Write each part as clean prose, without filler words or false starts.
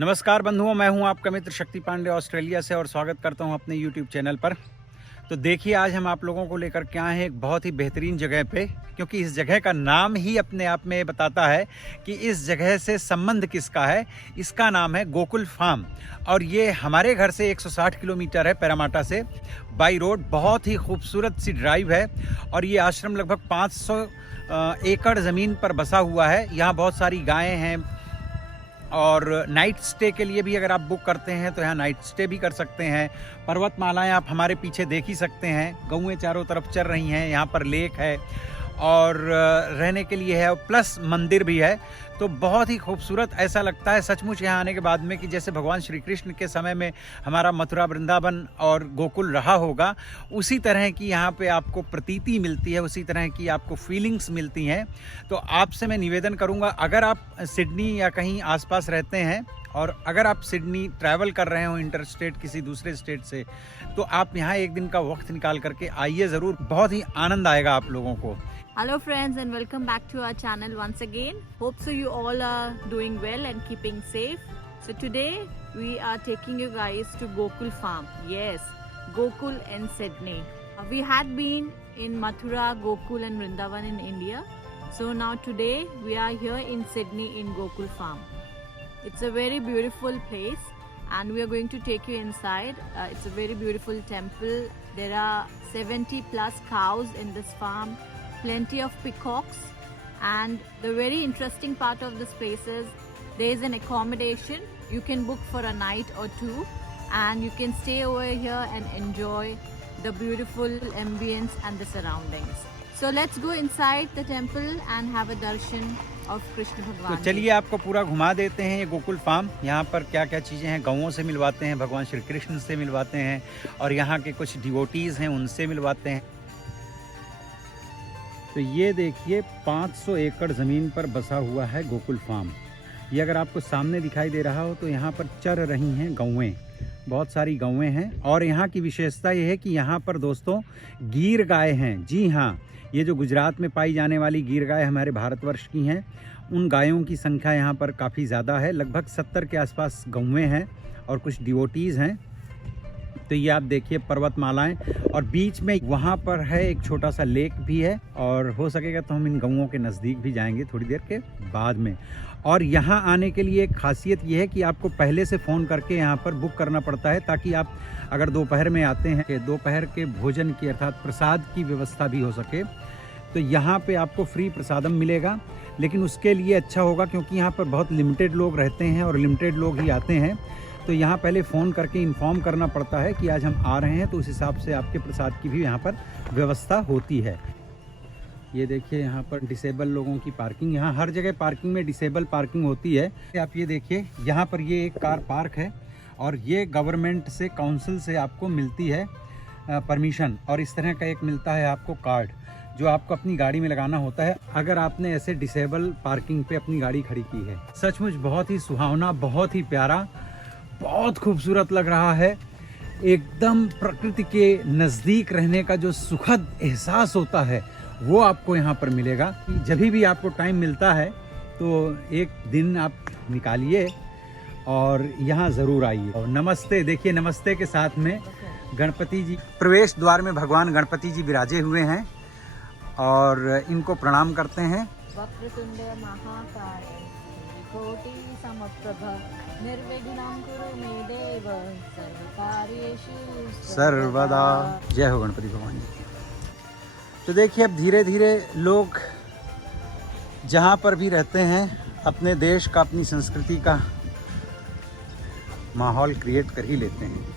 नमस्कार बंधुओं, मैं हूं आपका मित्र शक्ति पांडे ऑस्ट्रेलिया से और स्वागत करता हूं अपने YouTube चैनल पर। तो देखिए, आज हम आप लोगों को लेकर के आए हैं एक बहुत ही बेहतरीन जगह पे, क्योंकि इस जगह का नाम ही अपने आप में बताता है कि इस जगह से संबंध किसका है। इसका नाम है गोकुल फार्म और ये हमारे घर से 160 किलोमीटर है पैरामाटा से बाई रोड। बहुत ही खूबसूरत सी ड्राइव है और ये आश्रम लगभग 500 एकड़ ज़मीन पर बसा हुआ है। यहाँ बहुत सारी गायें हैं और नाइट स्टे के लिए भी अगर आप बुक करते हैं तो यहाँ नाइट स्टे भी कर सकते हैं। पर्वतमालाएं आप हमारे पीछे देख ही सकते हैं, गऊएं चारों तरफ चल रही हैं। यहाँ पर लेक है और रहने के लिए है, प्लस मंदिर भी है। तो बहुत ही खूबसूरत ऐसा लगता है सचमुच यहाँ आने के बाद में कि जैसे भगवान श्री कृष्ण के समय में हमारा मथुरा वृंदावन और गोकुल रहा होगा, उसी तरह की यहाँ पे आपको प्रतीति मिलती है, उसी तरह की आपको फीलिंग्स मिलती हैं। तो आपसे मैं निवेदन करूँगा, अगर आप सिडनी या कहीं आसपास रहते हैं और अगर आप सिडनी ट्रैवल कर रहे हो इंटर स्टेट किसी दूसरे स्टेट से, तो आप यहाँ एक दिन का वक्त निकाल करके आइए ज़रूर, बहुत ही आनंद आएगा आप लोगों को। Hello friends and welcome back to our channel once again. Hope so you all are doing well and keeping safe. So today we are taking you guys to Gokul Farm. Yes, Gokul in Sydney. We had been in Mathura, Gokul and Vrindavan in India. So now today we are here in Sydney in Gokul Farm. It's a very beautiful place and we are going to take you inside. It's a very beautiful temple. There are 70 plus cows in this farm. Plenty of peacocks, and the very interesting part of this place is there is an accommodation. You can book for a night or two and you can stay over here and enjoy the beautiful ambience and the surroundings. So let's go inside the temple and have a darshan of Krishna Bhagwan. तो चलिए आपको पूरा घुमा देते हैं ये Gokul farm. यहाँ पर क्या क्या चीज़ें हैं, गौओं से मिलवाते हैं, भगवान श्री कृष्ण से मिलवाते हैं और यहाँ के कुछ डिवोटीज़ हैं उनसे मिलवाते हैं। तो ये देखिए 500 एकड़ ज़मीन पर बसा हुआ है गोकुल फार्म। ये अगर आपको सामने दिखाई दे रहा हो तो यहाँ पर चर रही हैं गौएं, बहुत सारी गौएं हैं। और यहाँ की विशेषता ये है कि यहाँ पर दोस्तों गीर गाय हैं। जी हाँ, ये जो गुजरात में पाई जाने वाली गीर गाय हमारे भारतवर्ष की हैं, उन गायों की संख्या यहाँ पर काफ़ी ज़्यादा है। लगभग 70 के आसपास गौएं हैं और कुछ डिवोटीज़ हैं। तो ये आप देखिए पर्वतमालाएं और बीच में वहाँ पर है एक छोटा सा लेक भी है और हो सकेगा तो हम इन गऊओं के नज़दीक भी जाएंगे थोड़ी देर के बाद में। और यहाँ आने के लिए एक खासियत ये है कि आपको पहले से फ़ोन करके यहाँ पर बुक करना पड़ता है, ताकि आप अगर दोपहर में आते हैं कि दोपहर के भोजन की अर्थात प्रसाद की व्यवस्था भी हो सके। तो यहाँ पे आपको फ्री प्रसादम मिलेगा, लेकिन उसके लिए अच्छा होगा क्योंकि यहाँ पर बहुत लिमिटेड लोग रहते हैं और लिमिटेड लोग ही आते हैं। तो यहाँ पहले फ़ोन करके इन्फॉर्म करना पड़ता है कि आज हम आ रहे हैं, तो उस हिसाब से आपके प्रसाद की भी यहाँ पर व्यवस्था होती है। ये देखिए यहाँ पर डिसेबल लोगों की पार्किंग, यहाँ हर जगह पार्किंग में डिसेबल पार्किंग होती है। आप ये देखिए यहाँ पर ये एक कार पार्क है और ये गवर्नमेंट से काउंसिल से आपको मिलती है परमिशन, और इस तरह का एक मिलता है आपको कार्ड जो आपको अपनी गाड़ी में लगाना होता है अगर आपने ऐसे डिसेबल पार्किंग पे अपनी गाड़ी खड़ी की है। सचमुच बहुत ही सुहावना, बहुत ही प्यारा, बहुत खूबसूरत लग रहा है। एकदम प्रकृति के नज़दीक रहने का जो सुखद एहसास होता है वो आपको यहाँ पर मिलेगा। जब भी आपको टाइम मिलता है तो एक दिन आप निकालिए और यहाँ ज़रूर आइए। और नमस्ते, देखिए नमस्ते के साथ में गणपति जी, प्रवेश द्वार में भगवान गणपति जी विराजे हुए हैं और इनको प्रणाम करते हैं। वक्रतुंड महाकाय कोटि समप्रभ निर्विघ्नं कुरु मे देव सर्वकार्येषु सर्वदा। जय हो गणपति भगवान जी। तो देखिए अब धीरे धीरे लोग जहाँ पर भी रहते हैं अपने देश का, अपनी संस्कृति का माहौल क्रिएट कर ही लेते हैं।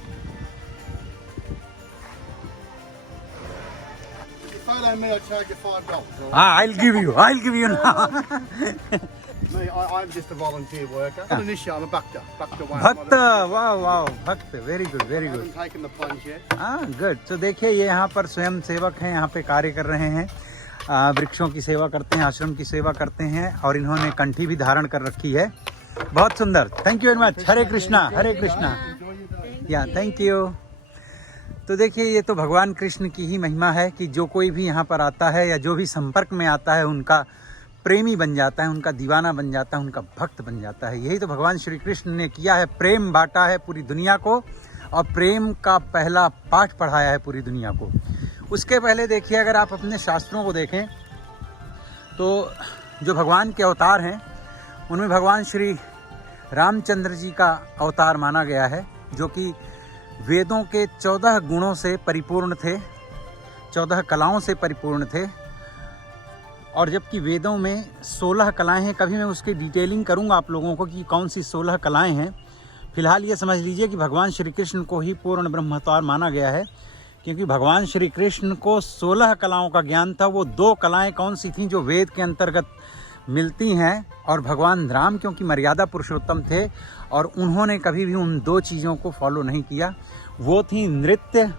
हाँ, I'll give you now. I'm just a volunteer worker. I'm an issue. I'm a bhakta. भक्त, वाह, भक्त, very good, very I good. haven't taken the plunge yet. हाँ, गुड। तो देखिए ये यहाँ पर स्वयं सेवक हैं, यहाँ पे कार्य कर रहे हैं, वृक्षों की सेवा करते हैं, आश्रम की सेवा करते हैं और इन्होंने कंठी भी धारण कर रखी है। बहुत सुंदर, thank you very much. Hare Krishna, Hare Krishna. या थैंक यू। तो देखिए ये तो भगवान कृष्ण की ही महिमा है कि जो कोई भी यहाँ पर आता है या जो भी संपर्क में आता है उनका प्रेमी बन जाता है, उनका दीवाना बन जाता है, उनका भक्त बन जाता है। यही तो भगवान श्री कृष्ण ने किया है, प्रेम बांटा है पूरी दुनिया को और प्रेम का पहला पाठ पढ़ाया है पूरी दुनिया को। उसके पहले देखिए, अगर आप अपने शास्त्रों को देखें तो जो भगवान के अवतार हैं उनमें भगवान श्री रामचंद्र जी का अवतार माना गया है, जो कि वेदों के 14 गुणों से परिपूर्ण थे, 14 कलाओं से परिपूर्ण थे। और जबकि वेदों में 16 कलाएं हैं, कभी मैं उसकी डिटेलिंग करूंगा आप लोगों को कि कौन सी 16 कलाएं हैं। फिलहाल ये समझ लीजिए कि भगवान श्री कृष्ण को ही पूर्ण ब्रह्मावतार माना गया है, क्योंकि भगवान श्री कृष्ण को 16 कलाओं का ज्ञान था। वो 2 कलाएं कौन सी थीं जो वेद के अंतर्गत मिलती हैं, और भगवान राम क्योंकि मर्यादा पुरुषोत्तम थे और उन्होंने कभी भी उन 2 चीज़ों को फॉलो नहीं किया। वो थी नृत्य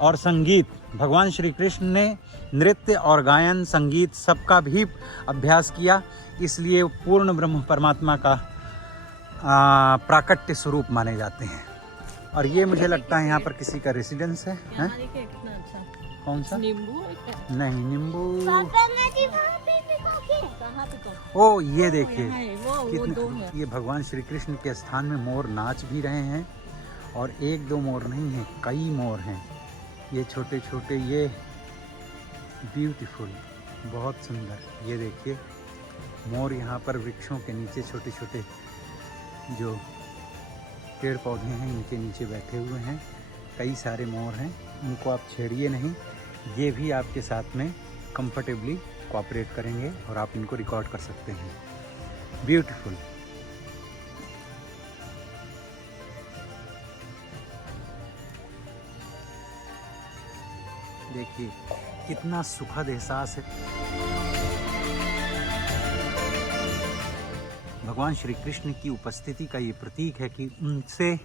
और संगीत। भगवान श्री कृष्ण ने नृत्य और गायन, संगीत सबका भी अभ्यास किया, इसलिए पूर्ण ब्रह्म परमात्मा का प्राकट्य स्वरूप माने जाते हैं। और ये मुझे लगता है यहाँ पर किसी का रेसिडेंस है, हैं? कितना अच्छा कौन सा? नींबू नहीं, नींबू। कहाँ पे तो? ओ ये देखिए वो 2 कितने, है। ये भगवान श्री कृष्ण के स्थान में मोर नाच भी रहे हैं, और 1-2 मोर नहीं हैं, कई मोर हैं। ये छोटे छोटे, ये ब्यूटीफुल, बहुत सुंदर। ये देखिए मोर यहाँ पर वृक्षों के नीचे, छोटे छोटे जो पेड़ पौधे हैं इनके नीचे बैठे हुए हैं। कई सारे मोर हैं, उनको आप छेड़िए नहीं, ये भी आपके साथ में कंफर्टेबली कोऑपरेट करेंगे और आप इनको रिकॉर्ड कर सकते हैं। ब्यूटीफुल। देखिए कितना सुखद एहसास है। भगवान श्री कृष्ण की उपस्थिति का ये प्रतीक है कि उनसे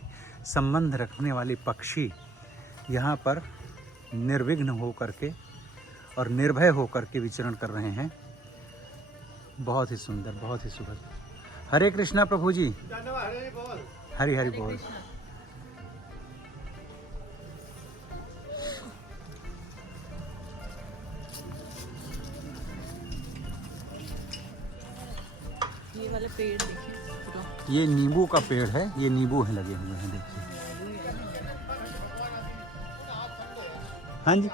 संबंध रखने वाले पक्षी यहाँ पर निर्विघ्न होकर के और निर्भय होकर के विचरण कर रहे हैं। बहुत ही सुंदर, बहुत ही सुखद। हरे कृष्णा प्रभु जी। हरि हरि बोल। ये वाले पेड़ देखिए, ये नींबू का पेड़ है, ये नींबू है लगे हुए हैं, देखिए। हाँ जी,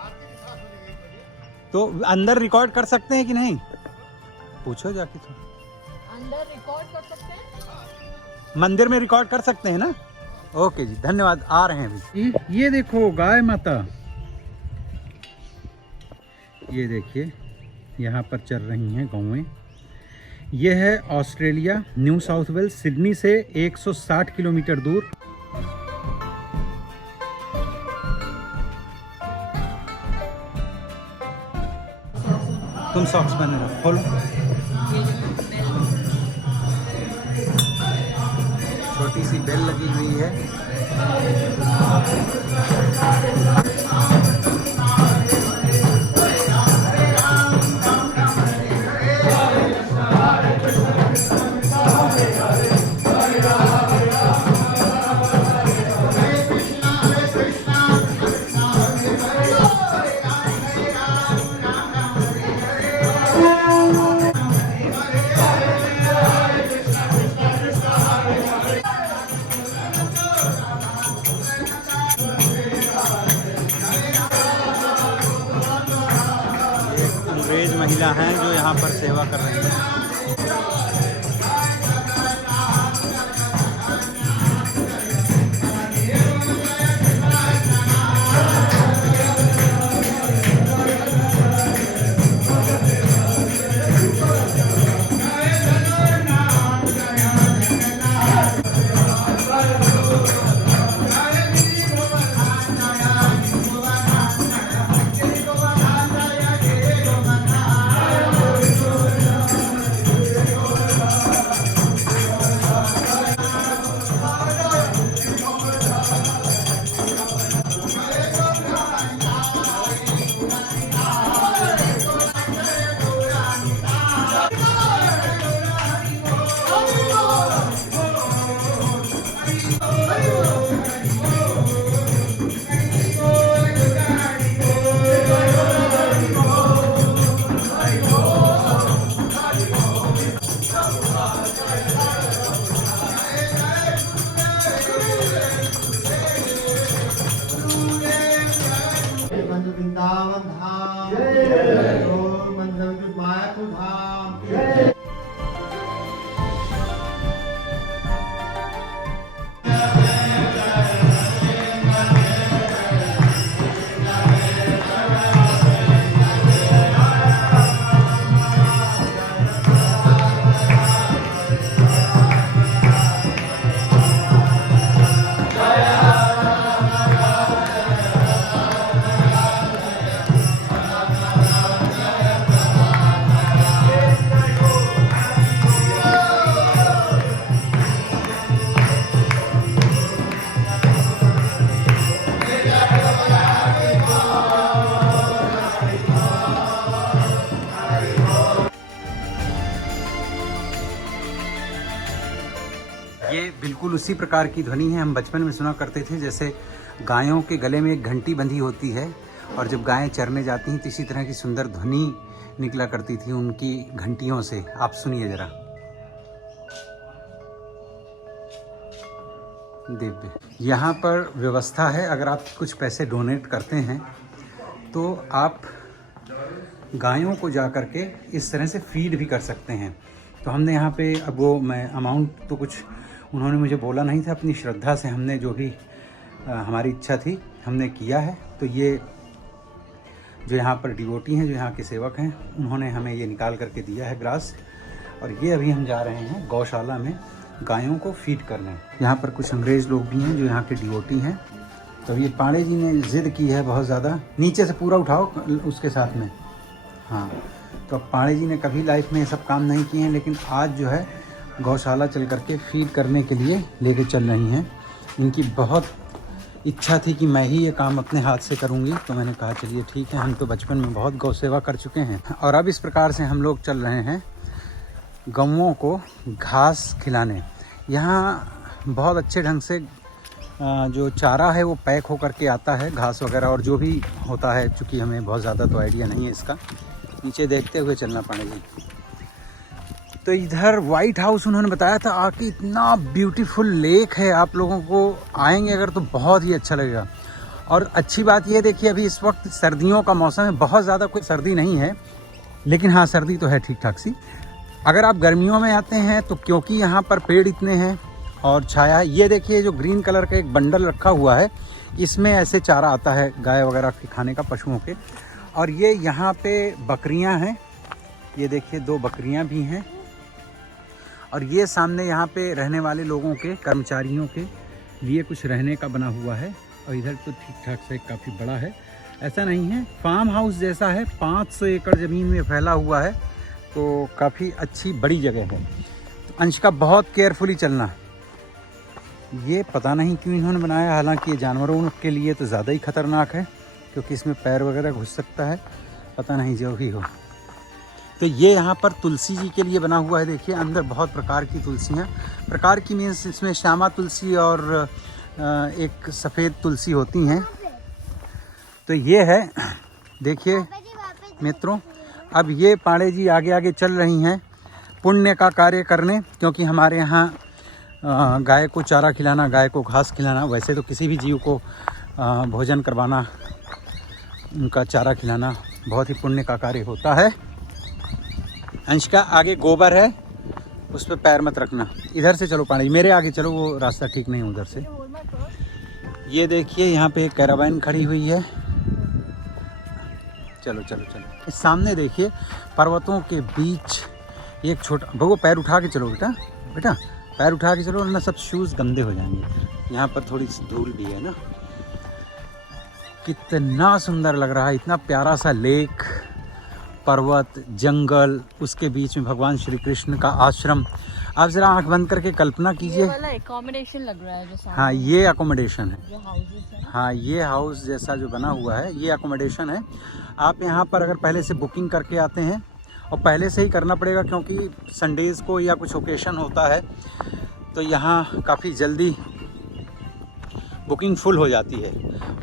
तो अंदर रिकॉर्ड कर सकते हैं कि नहीं, पूछो जाके। तो अंदर रिकॉर्ड कर सकते हैं, मंदिर में रिकॉर्ड कर सकते हैं ना। ओके जी, धन्यवाद, आ रहे हैं अभी। ये देखो गाय माता, ये देखिए यहाँ पर चल रही हैं गौएं। ये है Australia, New South Wales, Sydney से 160 किलोमीटर दूर। तुम सॉक्स पहने रहो, खोलो। छोटी सी बेल लगी हुई है। अंग्रेज महिला हैं जो यहाँ पर सेवा कर रही हैं। बिल्कुल उसी प्रकार की ध्वनि है। हम बचपन में सुना करते थे, जैसे गायों के गले में एक घंटी बंधी होती है और जब गायें चरने जाती हैं तो इसी तरह की सुंदर ध्वनि निकला करती थी उनकी घंटियों से। आप सुनिए जरा। दिव्य। यहाँ पर व्यवस्था है, अगर आप कुछ पैसे डोनेट करते हैं तो आप गायों को जा कर के इस तरह से फीड भी कर सकते हैं। तो हमने यहाँ पे, अब वो मैं अमाउंट तो कुछ उन्होंने मुझे बोला नहीं था, अपनी श्रद्धा से हमने जो भी हमारी इच्छा थी हमने किया है। तो ये जो यहाँ पर डिवोटी हैं, जो यहाँ के सेवक हैं, उन्होंने हमें ये निकाल करके दिया है ग्रास। और ये अभी हम जा रहे हैं गौशाला में गायों को फीड करने। यहाँ पर कुछ अंग्रेज़ लोग भी हैं जो यहाँ के डिवोटी हैं। तो ये पांडे जी ने ज़िद की है बहुत ज़्यादा, नीचे से पूरा उठाओ उसके साथ में। हाँ, तो पांडे जी ने कभी लाइफ में ये सब काम नहीं किए हैं, लेकिन आज जो है गौशाला चल करके फीड करने के लिए लेके चल रही हैं। इनकी बहुत इच्छा थी कि मैं ही ये काम अपने हाथ से करूँगी, तो मैंने कहा चलिए ठीक है, हम तो बचपन में बहुत गौ सेवा कर चुके हैं। और अब इस प्रकार से हम लोग चल रहे हैं गौओं को घास खिलाने। यहाँ बहुत अच्छे ढंग से जो चारा है वो पैक होकर के आता है, घास वगैरह और जो भी होता है, चूँकि हमें बहुत ज़्यादा तो आइडिया नहीं है इसका। नीचे देखते हुए चलना पड़ेगा। तो इधर वाइट हाउस उन्होंने बताया था आके, इतना ब्यूटीफुल लेक है, आप लोगों को आएंगे अगर तो बहुत ही अच्छा लगेगा। और अच्छी बात ये देखिए, अभी इस वक्त सर्दियों का मौसम है, बहुत ज़्यादा कोई सर्दी नहीं है, लेकिन हाँ सर्दी तो है ठीक ठाक सी। अगर आप गर्मियों में आते हैं तो क्योंकि यहाँ पर पेड़ इतने हैं और छाया है, ये देखिए जो ग्रीन कलर का एक बंडल रखा हुआ है, इसमें ऐसे चारा आता है गाय वगैरह के खाने का, पशुओं के। और ये यहाँ पे बकरियाँ हैं, ये देखिए 2 बकरियाँ भी हैं। और ये सामने यहाँ पे रहने वाले लोगों के, कर्मचारियों के लिए कुछ रहने का बना हुआ है। और इधर तो ठीक ठाक से काफ़ी बड़ा है, ऐसा नहीं है, फार्म हाउस जैसा है। 500 एकड़ ज़मीन में फैला हुआ है, तो काफ़ी अच्छी बड़ी जगह है। तो अंशिका बहुत केयरफुली चलना। ये पता नहीं क्यों इन्होंने बनाया, हालांकि ये जानवरों के लिए तो ज़्यादा ही खतरनाक है, क्योंकि इसमें पैर वगैरह घुस सकता है, पता नहीं जो भी हो। तो ये यहाँ पर तुलसी जी के लिए बना हुआ है। देखिए अंदर बहुत प्रकार की तुलसियाँ, प्रकार की मीन्स इसमें श्यामा तुलसी और एक सफ़ेद तुलसी होती हैं। तो ये है, देखिए मित्रों, अब ये पांडे जी आगे आगे चल रही हैं पुण्य का कार्य करने, क्योंकि हमारे यहाँ गाय को चारा खिलाना, गाय को घास खिलाना, वैसे तो किसी भी जीव को भोजन करवाना, उनका चारा खिलाना बहुत ही पुण्य का कार्य होता है। अंशिका आगे गोबर है, उस पर पैर मत रखना। इधर से चलो पांडे जी, मेरे आगे चलो, वो रास्ता ठीक नहीं है उधर से। ये देखिए यहाँ पे एक कैरावैन खड़ी हुई है। चलो चलो चलो, इस सामने देखिए पर्वतों के बीच एक छोटा, वो पैर उठा के चलो बेटा, बेटा पैर उठा के चलो, वरना सब शूज़ गंदे हो जाएंगे। यहाँ पर थोड़ी सी धूल भी है ना। कितना सुंदर लग रहा है, इतना प्यारा सा लेक, पर्वत, जंगल, उसके बीच में भगवान श्री कृष्ण का आश्रम। आप जरा आंख बंद करके कल्पना कीजिए। ये वाला एकोमोडेशन लग रहा है जो सामने। हाँ ये अकोमोडेशन है, जो हाउसेस है। हाँ ये हाउस जैसा जो बना हुआ है ये अकोमोडेशन है। आप यहाँ पर अगर पहले से बुकिंग करके आते हैं, और पहले से ही करना पड़ेगा क्योंकि संडेज़ को या कुछ ओकेशन होता है, तो यहाँ काफ़ी जल्दी बुकिंग फुल हो जाती है।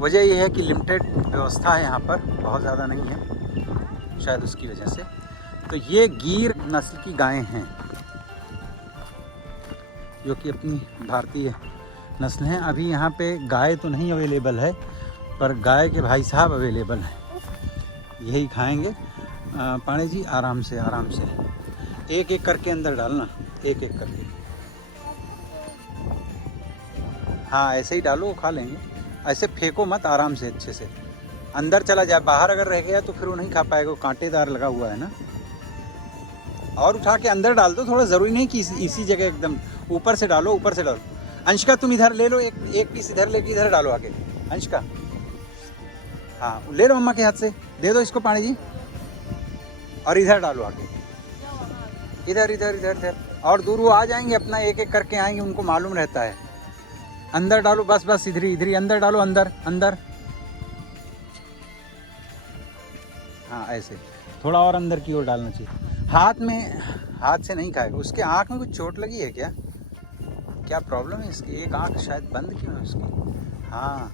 वजह यह है कि लिमिटेड व्यवस्था है यहाँ पर, बहुत ज़्यादा नहीं है, शायद उसकी वजह से। तो ये गिर नस्ल की गायें हैं, जो कि अपनी भारतीय नस्ल हैं। अभी यहाँ पे गाय तो नहीं अवेलेबल है, पर गाय के भाई साहब अवेलेबल हैं, यही खाएंगे। पांडे जी आराम से आराम से, एक एक करके अंदर डालना, एक एक करके। हाँ ऐसे ही डालो, खा लेंगे, ऐसे फेंको मत, आराम से अच्छे से अंदर चला जाए। बाहर अगर रह गया तो फिर वो नहीं खा पाएगा, कांटेदार लगा हुआ है ना। और उठा के अंदर डाल दो, थोड़ा ज़रूरी नहीं कि इसी जगह एकदम ऊपर से डालो, ऊपर से डालो। अंशिका तुम इधर ले लो, एक पीस इधर लेके इधर डालो आगे। अंशिका हाँ ले लो, मम्मा के हाथ से दे दो इसको पांडे जी, और इधर डालो आगे, इधर इधर इधर इधर। और दूर वो आ जाएंगे, अपना एक एक करके आएंगे, उनको मालूम रहता है। अंदर डालो, बस बस इधर ही अंदर डालो, अंदर अंदर। हाँ ऐसे थोड़ा और अंदर की ओर डालना चाहिए। हाथ से नहीं खाएगा, उसके आँख में कुछ चोट लगी है क्या? क्या प्रॉब्लम है इसकी? एक आंख शायद बंद क्यों है उसकी? हाँ,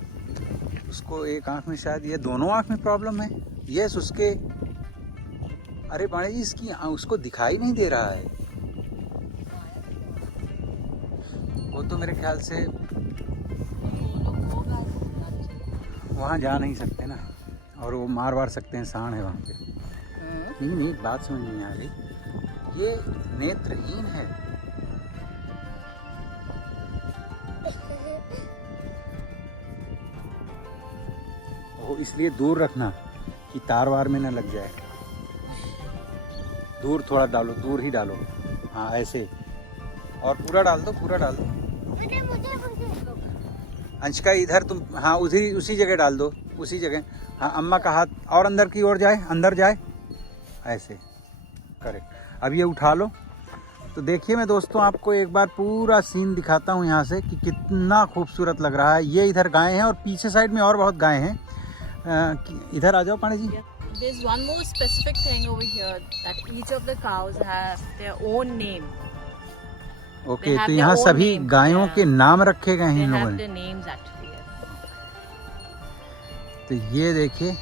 उसको एक आंख में शायद, ये दोनों आंख में प्रॉब्लम है। यस, उसके, अरे पाणे जी इसकी उसको दिखाई नहीं दे रहा है। वो तो मेरे ख्याल से वहाँ जा नहीं सकते ना, और वो मार वार सकते हैं, सांड है वहाँ पे। नहीं, एक बात समझ नहीं आ रही, ये नेत्रहीन है। वो इसलिए दूर रखना कि तार वार में ना लग जाए। दूर थोड़ा डालो, दूर ही डालो। हाँ ऐसे, और पूरा डाल दो, पूरा डाल दो। अंशिका इधर तुम, हाँ उसी जगह डाल दो, उसी जगह। हाँ, अम्मा का हाथ और अंदर की ओर जाए, अंदर जाए, ऐसे। करेक्ट। अब ये उठा लो। तो देखिए मैं दोस्तों आपको एक बार पूरा सीन दिखाता हूँ यहाँ से कि कितना खूबसूरत लग रहा है। ये इधर गाय हैं और पीछे साइड में और बहुत गाय हैं। इधर आ जाओ पाणी जी। There's one more specific thing over here that each of the cows have their own name. Okay, They have तो their यहाँ own सभी name. गायों Yeah. के नाम रखे गए हैं They इन लोगों have ने। their names actually. तो ये देखिए,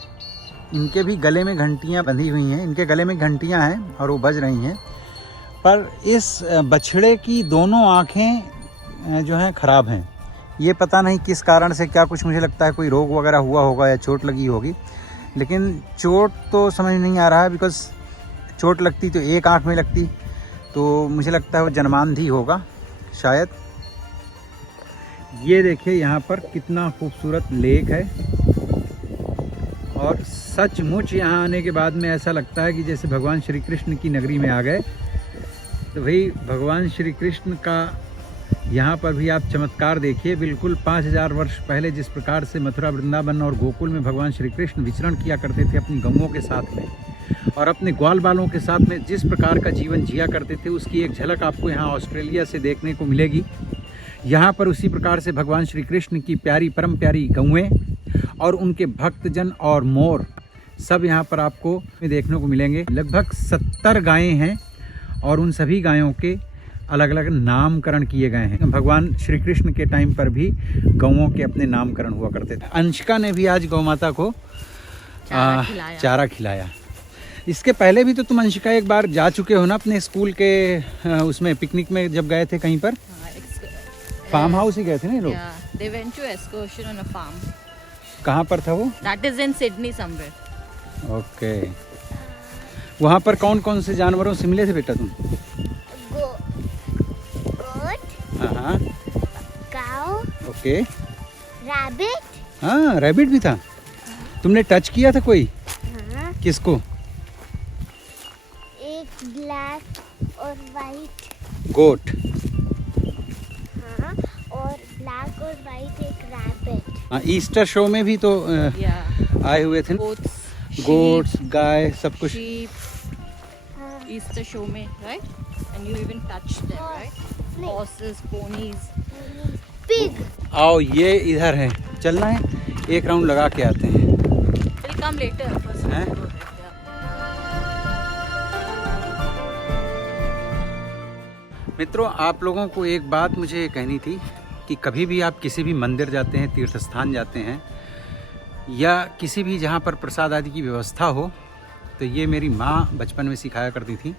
इनके भी गले में घंटियाँ बंधी हुई हैं, इनके गले में घंटियाँ हैं और वो बज रही हैं। पर इस बछड़े की दोनों आँखें जो हैं ख़राब हैं। ये पता नहीं किस कारण से, क्या कुछ मुझे लगता है कोई रोग वगैरह हुआ होगा या चोट लगी होगी, लेकिन चोट तो समझ नहीं आ रहा है। बिकॉज़ चोट लगती तो एक आँख में लगती, तो मुझे लगता है वो जन्मांधी होगा शायद। ये देखिए यहाँ पर कितना खूबसूरत लेक है, और सचमुच यहाँ आने के बाद में ऐसा लगता है कि जैसे भगवान श्री कृष्ण की नगरी में आ गए। तो भाई भगवान श्री कृष्ण का यहाँ पर भी आप चमत्कार देखिए। बिल्कुल 5000 वर्ष पहले जिस प्रकार से मथुरा, वृंदावन और गोकुल में भगवान श्री कृष्ण विचरण किया करते थे अपनी गौओं के साथ में, और अपने ग्वाल बालों के साथ में जिस प्रकार का जीवन जिया करते थे, उसकी एक झलक आपको यहाँ ऑस्ट्रेलिया से देखने को मिलेगी। यहाँ पर उसी प्रकार से भगवान श्री कृष्ण की प्यारी, परम प्यारी गौएँ और उनके भक्तजन और मोर सब यहाँ पर आपको देखने को मिलेंगे। लगभग 70 गायें हैं और उन सभी गायों के अलग अलग नामकरण किए गए हैं। भगवान श्री कृष्ण के टाइम पर भी गौओं के अपने नामकरण हुआ करते थे। अंशिका ने भी आज गौ माता को चारा खिलाया। इसके पहले भी तो तुम अंशिका एक बार जा चुके हो ना अपने स्कूल के उसमें पिकनिक में, जब गए थे कहीं पर फार्म हाउस ही गए थे ना ये लोग। They went to excursion on a farm. कहाँ पर था वो? That is in Sydney somewhere. Okay. वहाँ पर कौन कौन से जानवरों से मिले थे बेटा तुम? गोट, हाँ, काऊ, ओके। रैबिट, हाँ, रैबिट भी था। तुमने टच किया था कोई? हाँ, किसको? एक ब्लैक और वाइट, गोट। हाँ, और ब्लैक और वाइट एक रैबिट। हाँ, ईस्टर शो में भी तो Yeah. आए हुए थे। Goats, गोट्स, गाय, सब कुछ। sheep, हाँ, Easter show में, right? And you even touched them, right? नहीं, Horses, ponies. पिग। आओ ये इधर है, चलना है, एक राउंड लगा के आते हैं। We'll come later. First we'll हैं? go there. Yeah. मित्रों, आप लोगों को एक बात मुझे कहनी थी कि कभी भी आप किसी भी मंदिर जाते हैं, तीर्थ स्थान जाते हैं, या किसी भी जहाँ पर प्रसाद आदि की व्यवस्था हो, तो ये मेरी माँ बचपन में सिखाया करती थी,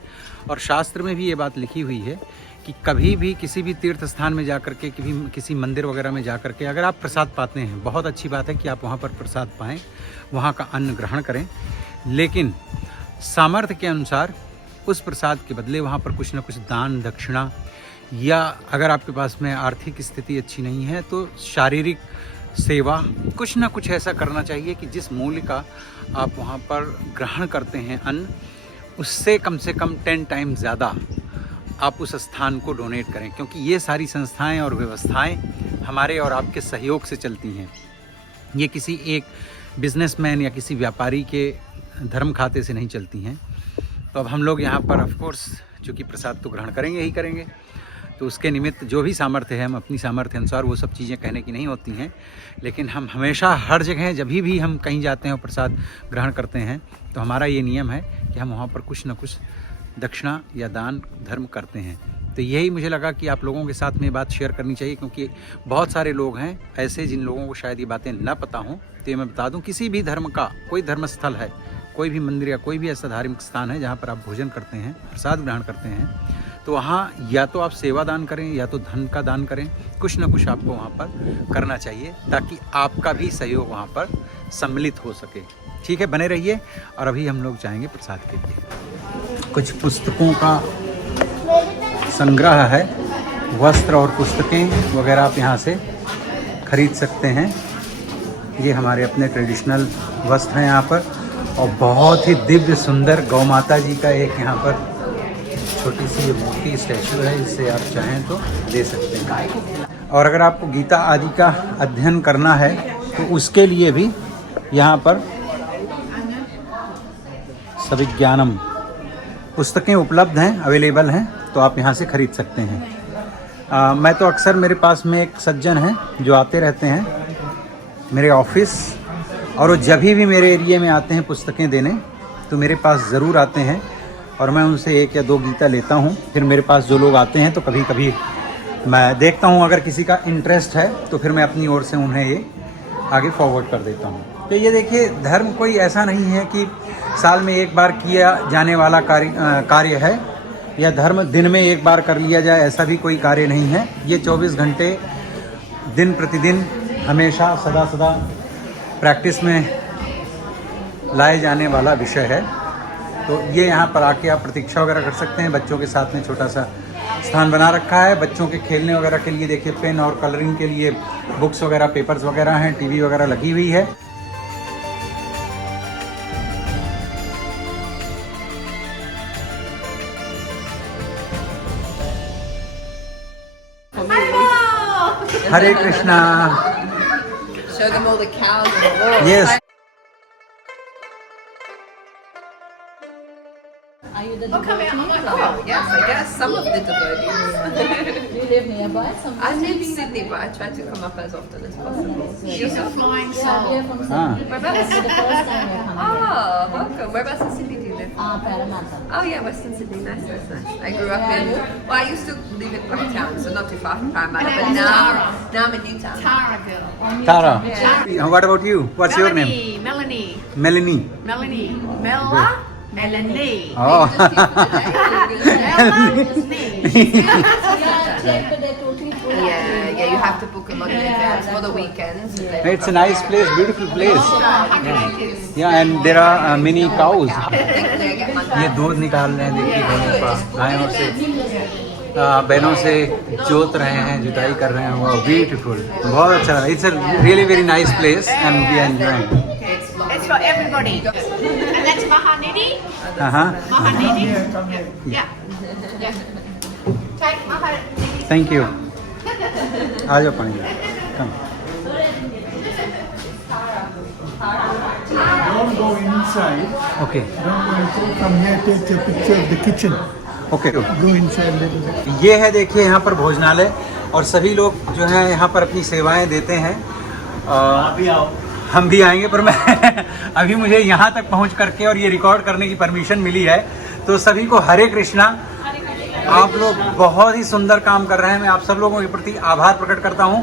और शास्त्र में भी ये बात लिखी हुई है कि कभी भी किसी भी तीर्थ स्थान में जा कर के, किसी मंदिर वगैरह में जा कर के अगर आप प्रसाद पाते हैं, बहुत अच्छी बात है कि आप वहाँ पर प्रसाद पाएँ, वहाँ का अन्न ग्रहण करें, लेकिन सामर्थ्य के अनुसार उस प्रसाद के बदले वहाँ पर कुछ ना कुछ दान दक्षिणा, या अगर आपके पास में आर्थिक स्थिति अच्छी नहीं है तो शारीरिक सेवा, कुछ ना कुछ ऐसा करना चाहिए कि जिस मूल्य का आप वहाँ पर ग्रहण करते हैं अन्न, उससे कम से कम 10 टाइम ज़्यादा आप उस स्थान को डोनेट करें, क्योंकि ये सारी संस्थाएं और व्यवस्थाएं हमारे और आपके सहयोग से चलती हैं। ये किसी एक बिजनेसमैन या किसी व्यापारी के धर्म खाते से नहीं चलती हैं। तो अब हम लोग यहाँ पर ऑफ कोर्स चूँकि प्रसाद तो ग्रहण करेंगे ही करेंगे, तो उसके निमित्त जो भी सामर्थ्य है, हम अपनी सामर्थ्य अनुसार वो सब चीज़ें कहने की नहीं होती हैं, लेकिन हम हमेशा हर जगह जब भी हम कहीं जाते हैं और प्रसाद ग्रहण करते हैं, तो हमारा ये नियम है कि हम वहाँ पर कुछ ना कुछ दक्षिणा या दान धर्म करते हैं। तो यही मुझे लगा कि आप लोगों के साथ में ये बात शेयर करनी चाहिए, क्योंकि बहुत सारे लोग हैं ऐसे जिन लोगों को शायद ये बातें ना पता हों। तो ये मैं बता दूं, किसी भी धर्म का कोई धर्म स्थल है, कोई भी मंदिर या कोई भी ऐसा धार्मिक स्थान है जहाँ पर आप भोजन करते हैं, प्रसाद ग्रहण करते हैं, तो वहाँ या तो आप सेवा दान करें या तो धन का दान करें, कुछ ना कुछ आपको वहाँ पर करना चाहिए ताकि आपका भी सहयोग वहाँ पर सम्मिलित हो सके। ठीक है, बने रहिए। और अभी हम लोग जाएंगे प्रसाद के लिए। कुछ पुस्तकों का संग्रह है, वस्त्र और पुस्तकें वगैरह आप यहाँ से खरीद सकते हैं। ये हमारे अपने ट्रेडिशनल वस्त्र हैं यहाँ पर, और बहुत ही दिव्य सुंदर गौ माता जी का एक यहाँ पर छोटी सी ये मूर्ति स्टैचू है, जिससे आप चाहें तो दे सकते हैं। और अगर आपको गीता आदि का अध्ययन करना है तो उसके लिए भी यहाँ पर सविज्ञानम पुस्तकें उपलब्ध हैं, अवेलेबल हैं, तो आप यहाँ से खरीद सकते हैं। मैं तो अक्सर, मेरे पास में एक सज्जन हैं जो आते रहते हैं मेरे ऑफिस, और वो जब भी मेरे एरिया में आते हैं पुस्तकें देने तो मेरे पास ज़रूर आते हैं, और मैं उनसे 1 या 2 गीता लेता हूँ। फिर मेरे पास जो लोग आते हैं तो कभी कभी मैं देखता हूँ, अगर किसी का इंटरेस्ट है तो फिर मैं अपनी ओर से उन्हें ये आगे फॉरवर्ड कर देता हूँ। तो ये देखिए, धर्म कोई ऐसा नहीं है कि साल में एक बार किया जाने वाला कार्य है, या धर्म दिन में एक बार कर लिया जाए, ऐसा भी कोई कार्य नहीं है। ये 24 घंटे दिन प्रतिदिन हमेशा सदा सदा प्रैक्टिस में लाए जाने वाला विषय है। तो ये यहाँ पर आके आप प्रतीक्षा वगैरह कर सकते हैं। बच्चों के साथ में छोटा सा स्थान बना रखा है, बच्चों के खेलने वगैरह के लिए देखिए पेन और कलरिंग के लिए बुक्स वगैरह, पेपर्स वगैरह हैं, टीवी वगैरह लगी हुई है। हरे Krishna. Show them all the cows and the wolves. Yes. Are you the Oh, come here. I'm like, oh, yes, I guess some of the devotees. Do you live nearby? I live in Sydney, but I try to come up as often as possible. She's a flying soul. Yeah, from Ah. Sydney. This is the first time we're coming here. Oh, welcome. Whereabouts in Sydney do you live? Parramatta. Oh, yeah, Western Sydney. Nice, nice, nice. I grew up in, well, I used to live in Blacktown, so not too far from Parramatta, but now I'm in Newtown. Tara girl. Tara. Yeah. What about you? What's your name? Melanie. Melanie. Melanie. Mela. Melanie. Oh. Mela is me. Yeah, you have to book a lot in advance for the weekends. It's a nice place, beautiful place. Yeah, and there are many cows. ये दूध निकाल रहे हैं, देखिए गायों का, गायों से बहनों से जोत रहे हैं, जुताई कर रहे हैं। वो ब्यूटीफुल, बहुत अच्छा लगा। It's a really very nice place and we are enjoying. It's for everybody. And that's Mahanini. Mahanini. Yeah. Yeah. Take Mahanini. Thank you. आ जाओ पानी ला। Come. Don't go inside. Okay Don't go inside. Come here, take a picture of the kitchen. Okay. Go inside a little bit. ये है देखिए यहाँ पर भोजनालय, और सभी लोग जो हैं यहाँ पर अपनी सेवाएं देते हैं। हम भी आएंगे, पर मैं अभी मुझे यहाँ तक पहुँच करके और ये रिकॉर्ड करने की परमिशन मिली है, तो सभी को हरे कृष्णा। आप लोग बहुत ही सुंदर काम कर रहे हैं, मैं आप सब लोगों के प्रति आभार प्रकट करता हूँ।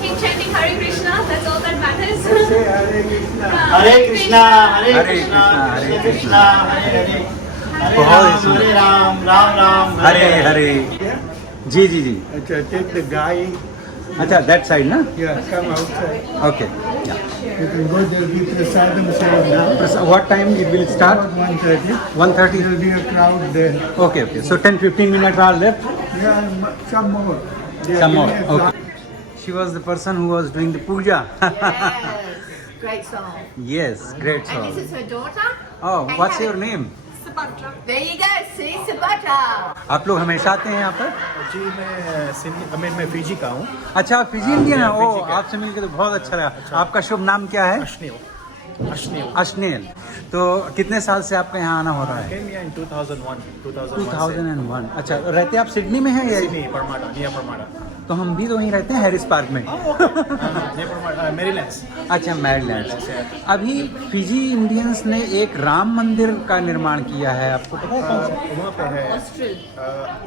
Keep chanting Hare Krishna. That's all that matters. Say Hare Krishna. हरे कृष्णा हरे हरे कृष्णा कृष्णा, कृष्ण कृष्णा हरे हरे हरे बहुत ही राम सुंदर। हरे राम राम राम हरे हरे। जी जी जी। Okay, take the guy. अच्छा, दैट साइड ना? Yeah, come outside. Okay. You can go there, be prasadam served now. What time it will start? About 1:30. 1:30. There will be a crowd there. Okay okay, so 10-15 minutes are left. Yeah, some more. They are Some more. giving a crowd. Okay. She was the person who was doing the puja. Yes. Great song. Yes, great And song. this is her daughter. Oh, what's your name? Subhadra. There you go. See, Subhadra. आप लोग हमेशा आते हैं यहाँ पर? जी मैं Fiji का हूँ अच्छा, आप फिजी इंडियन हैं? मैं ओ, फिजी का। आपसे मिलकर तो बहुत अच्छा लगा। आपका शुभ नाम क्या है? अश्नील अश्नेल। तो कितने साल से आपका यहाँ आना हो रहा है? came here in 2001 2001। अच्छा, रहते आप सिडनी में हैं या? Sydney, Parramatta, near Parramatta. तो हम भी तो वहीं रहते हैं हैरिस पार्क में। मेरीलैंड्स। अच्छा, मैरीलैंड। अभी फिजी इंडियंस ने एक राम मंदिर का निर्माण किया है, आपको पता है कौन सा? वहाँ पे है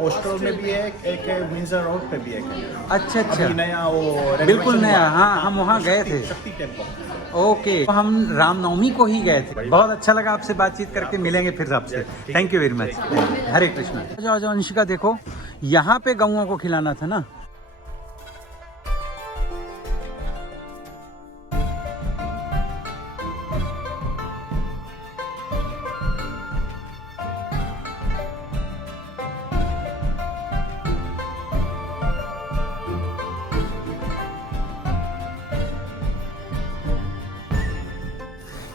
ऑस्ट्रेल में भी है एक विंडसर रोड पे भी है। अच्छा अच्छा, अभी नया वो बिल्कुल नया। हाँ, हम वहाँ गए थे। शक्ति टेम्पल। ओके, तो हम रामनवमी को ही गए थे। बहुत अच्छा लगा आपसे बातचीत करके, मिलेंगे फिर आपसे। Thank you very much. Hare Krishna. जाओ जाओ अंशिका, देखो यहाँ पे गौओं को खिलाना था ना।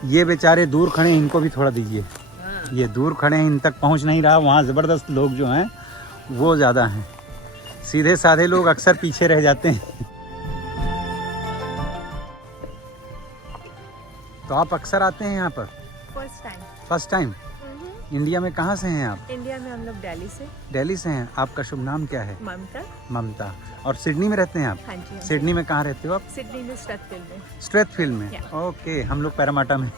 ये बेचारे दूर खड़े हैं, इनको भी थोड़ा दीजिए। ये दूर खड़े हैं, इन तक पहुंच नहीं रहा। वहाँ ज़बरदस्त लोग जो हैं वो ज़्यादा हैं, सीधे साधे लोग अक्सर पीछे रह जाते हैं। तो आप अक्सर आते हैं यहाँ पर? First time. First time? India में कहाँ से हैं आप? इंडिया में हम लोग दिल्ली से। दिल्ली से हैं। आपका शुभ नाम क्या है? ममता। ममता। और सिडनी में रहते हैं आप? हाँ जी। सिडनी में कहाँ रहते हो आप? सिडनी में स्ट्रेथफील्ड में। स्ट्रेथफील्ड में? ओके, हम लोग पैरामाटा में।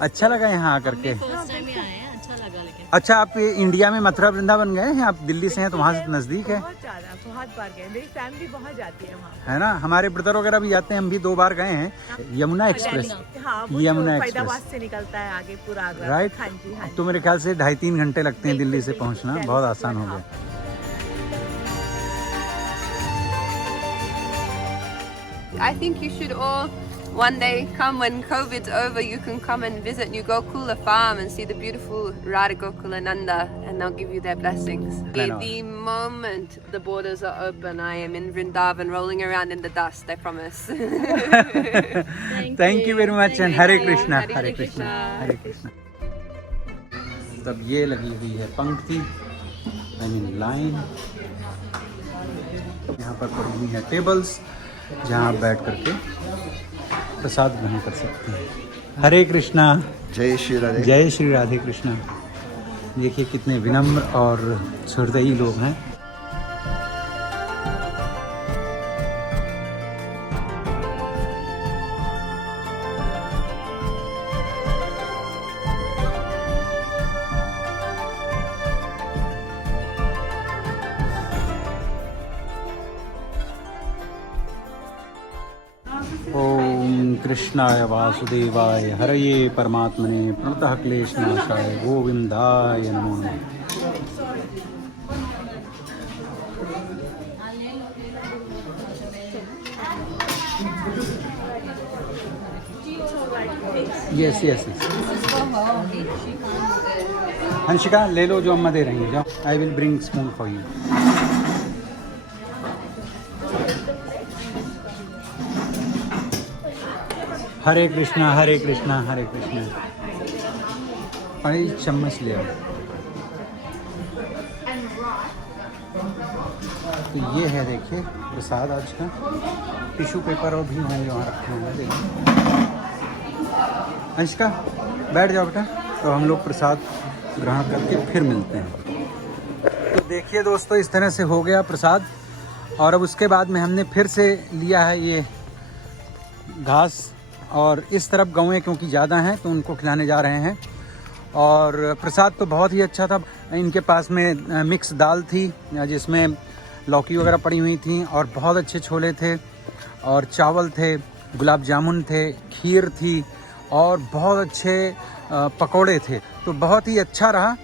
अच्छा लगा यहाँ आकर के? फर्स्ट टाइम ही आए हैं, अच्छा लगा। लेकिन अच्छा, आप इंडिया में मथुरा वृंदावन गए हैं? आप दिल्ली से हैं तो वहाँ से नज़दीक है। बहुत ज़्यादा, बहुत बार गए। मेरी फैमिली बहुत जाती है वहाँ, है ना। हमारे ब्रदर वगैरह भी जाते हैं, हम भी 2 बार गए हैं। यमुना एक्सप्रेस। हाँ, वो यमुना जो एक्सप्रेस फरीदाबाद से निकलता है आगे पूरा आगरा। राइट। हाँ जी, हाँ जी। तो मेरे ख्याल से 2.5-3 घंटे लगते हैं दिल्ली से पहुँचना, बहुत आसान हो गया। I think you should all one day come when COVID's over. You can come and visit New Gokula Farm and see the beautiful Radha Gokulananda, and they'll give you their blessings. I know. The moment the borders are open, I am in Vrindavan rolling around in the dust. I promise. Thank you very much and Hare Krishna. Hare Krishna, Hare Krishna. तब ये लगी हुई है पंक्ति, I mean line. यहाँ पर पड़ी हुई है टेबल्स, जहाँ आप बैठ करके प्रसाद ग्रहण कर सकते हैं। हरे कृष्णा। जय श्री राधे। जय श्री राधे कृष्णा। देखिए कितने विनम्र और हृदयी लोग हैं। ओम कृष्णाय वासुदेवाय हरये परमात्मने प्रणतः क्लेशनाशाय गोविंदाय नमो नमः। Yes yes yes. हंशिका ले लो जो अम्मा दे रही है, जाओ। I will bring spoon for you. Hare Krishna Hare Krishna Hare Krishna. बड़ी चम्मच ले आओ। तो ये है देखिए प्रसाद आज का। टिश्यू पेपर और भी हैं जो वहाँ रखे हैं, देखिए। अंशिका बैठ जाओ बेटा। तो हम लोग प्रसाद ग्रहण करके फिर मिलते हैं। तो देखिए दोस्तों, इस तरह से हो गया प्रसाद। और अब उसके बाद में हमने फिर से लिया है ये घास, और इस तरफ गौएं क्योंकि ज़्यादा हैं तो उनको खिलाने जा रहे हैं। और प्रसाद तो बहुत ही अच्छा था। इनके पास में मिक्स दाल थी जिसमें लौकी वगैरह पड़ी हुई थी, और बहुत अच्छे छोले थे, और चावल थे, गुलाब जामुन थे, खीर थी, और बहुत अच्छे पकोड़े थे। तो बहुत ही अच्छा रहा।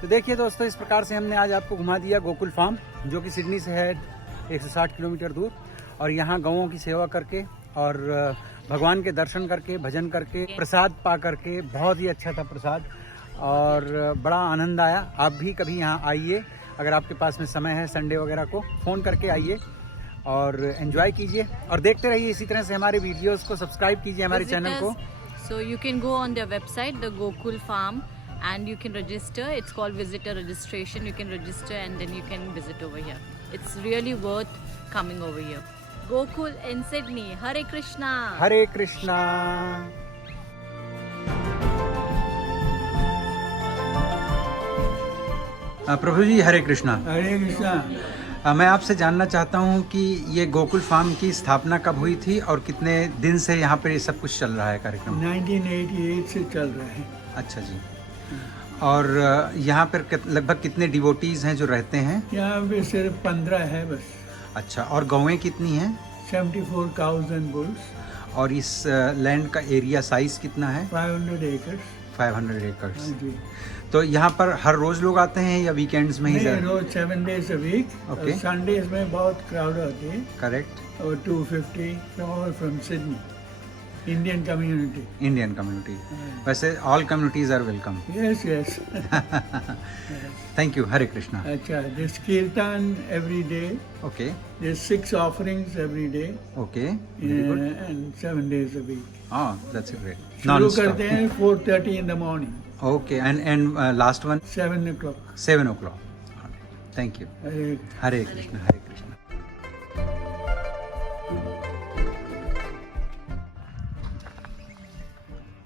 तो देखिए दोस्तों, इस प्रकार से हमने आज आपको घुमा दिया गोकुल फार्म, जो कि सिडनी से है 160 किलोमीटर दूर। और यहाँ गौओं की सेवा करके और भगवान के दर्शन करके, भजन करके, प्रसाद पा करके, बहुत ही अच्छा था प्रसाद और बड़ा आनंद आया। आप भी कभी यहाँ आइए, अगर आपके पास में समय है, संडे वगैरह को फ़ोन करके आइए और एंजॉय कीजिए और देखते रहिए इसी तरह से हमारे वीडियोस को। सब्सक्राइब कीजिए हमारे चैनल को। So you can go on their website, the Gokul Farm, and you can register. It's called visitor registration. You can register and then you can visit over here. It's really worth coming over here. Gokul in Sydney. Hare Krishna. हरे कृष्णा। प्रभु जी हरे कृष्णा। हरे कृष्णा। मैं आपसे जानना चाहता हूँ कि ये Gokul farm की स्थापना कब हुई थी और कितने दिन से यहाँ पर ये सब कुछ चल रहा है कार्यक्रम? 1988 से चल रहा है। अच्छा जी। और यहाँ पर लगभग कितने डिवोटीज हैं जो रहते हैं? यहाँ पे सिर्फ 15 है बस। अच्छा, और गौएं कितनी हैं? 74 cows and bulls। और इस लैंड का एरिया साइज कितना है? 500 acres। 500 एकर्स। हाँ जी। तो यहाँ पर हर रोज लोग आते हैं या वीकेंड्स में ही? नहीं, रोज 7 days a week। Okay। Sundays में बहुत क्राउड होती है। करेक्ट। और 250 from Sydney, Indian community. Indian community. वैसे all communities are welcome. Yes yes. Thank you. Hare Krishna. अच्छा, this kirtan every day. Okay There's 6 offerings every day okay. and 7 days a week। That's great. शुरू करते हैं 4:30 in the morning। Okay and last one 7 o'clock। 7 o'clock। Thank you. Hare Hare Krishna. Hare Krishna.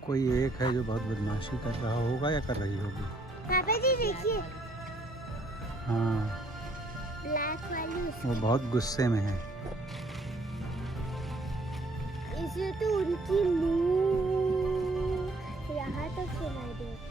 कोई एक है जो बहुत बदमाशी कर रहा होगा या कर रही होगी। पापा जी देखिए, हाँ, ब्लैक वाली वो बहुत गुस्से में है। इसे तो उनकी मुंह यहाँ तक सुनाई दे।